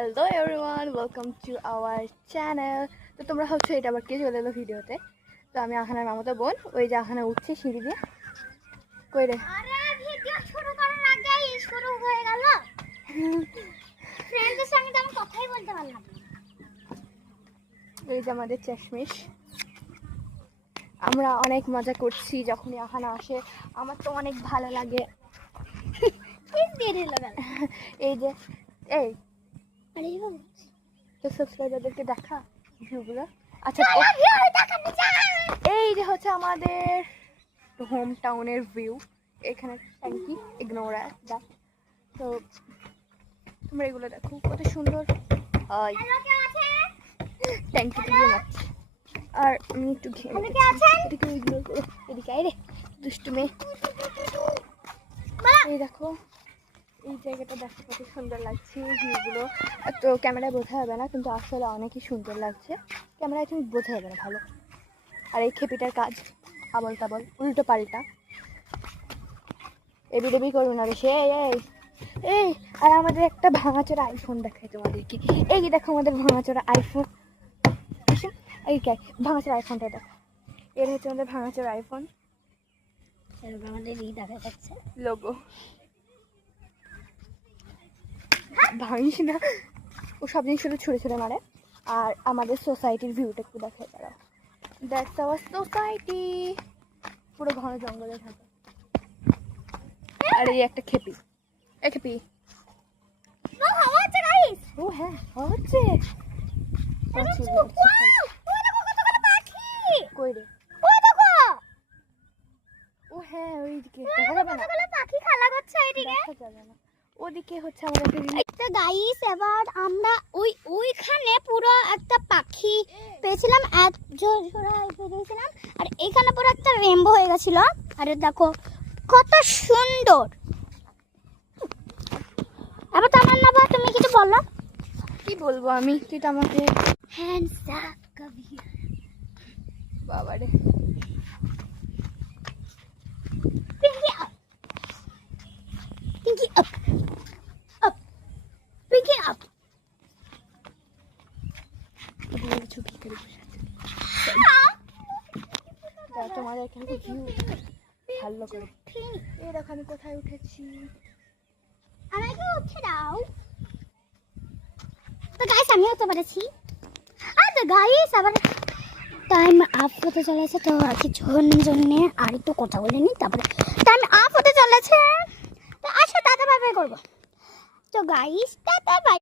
Hello everyone, welcome to our channel. তো তোমরা ভাবছো এটা আবার কে চলে এলো ভিডিওতে। তো আমি আখানার মামাতো বোন, ওই যে আখানা উঠছে সিঁড়ি দিয়ে। কই রে? আরে ভিডিও শুরু করার আগেই শুরু হয়ে গেল। ফ্রেন্ডদের সঙ্গে তো আমি কথাই বলতে পারলাম না। এই যে আমাদের চেশমিশ। আমরা অনেক মজা করছি যখনই আখানা আসে, আমার তো অনেক ভালো লাগে। এই যে এই আরে তো সাবস্ক্রাইবারদেরকে দেখা ভিউগুলো। আচ্ছা, এই যে হচ্ছে আমাদের হোম টাউনের ভিউ। এখানে ট্যাঙ্কি ইগনোর দ্যাট। তো তোমরা এগুলো দেখো কত সুন্দর। ট্যাঙ্কিতে গিয়ে মারছি আর আমি একটু এদিকে ইগনোর করো, এদিকে আয় রে দুষ্টু মেয়ে। এই দেখো এই জায়গাটা দেখো কত সুন্দর লাগছে ভিউগুলো। তো ক্যামেরায় বোঝা যাবে না, কিন্তু আসলে অনেকই সুন্দর লাগছে। ক্যামেরায় তুমি বোঝা যাবে না ভালো। আর এই খেপিটার কাজ আবল তাবল উল্টো পাল্টা, এবি ডেবি করবে না বেশি। এই এই এই আর আমাদের একটা ভাঙাচোরা আইফোন দেখাই তোমাদেরকে। এই যে দেখো আমাদের ভাঙাচোরা আইফোন। এই কে ভাঙাচোরা আইফোনটা দেখো, এর হচ্ছে আমাদের ভাঙাচোরা আইফোন। আমাদের এই দেখা যাচ্ছে লোগো। ভাঙিস না, ও সব জিনিস শুধু ছুঁড়ে ছুঁড়ে মারে। আর আমাদের সোসাইটির ভিউটা একটু দেখাই দাঁড়াও। দ্যাটস আওয়ার সোসাইটি, পুরো ঘন জঙ্গলে থাকে। আর এই একটা খেপি, এই খেপি। ও হ্যাঁ হচ্ছে কই রে? ও হ্যাঁ ওইদিকে দেখা যাবে না, পাখি খেলা করছে এইদিকে। দেখা যাবে না, ওদিকে হচ্ছে আমাদের একটা গাইস। এবার আমরা ওইখানে পুরো একটা পাখি পেয়েছিলাম, এক জোড়া পেয়েছিলাম। আর এখানে পুরো একটা রেইনবো হয়ে গেছিল। আরে দেখো কত সুন্দর। এবার তোমার না, তুমি কিছু বলো। কি বলবো আমি, তুই তো আমাকে হ্যান্ডস আপ কবি। বাবারে Pinky up. Pinky up. Up. Pinky up. ছবি করে তোমাদের এখানে ভিউ ভালো করে। এই দেখো আমি কোথায় উঠেছি। আমাকে উঠে দাও। তো গাইস আমি হতে পারছি। আর তো গাইস আবার টাইম আপ হতে চলেছে, তো আর কিছুক্ষণের জন্য আর একটু কথা বলে নিই, তারপরে টাইম আপ হতে চলেছে। তো আসো টাটা বাই বাই করবো। তো গাইস টাটা বাই।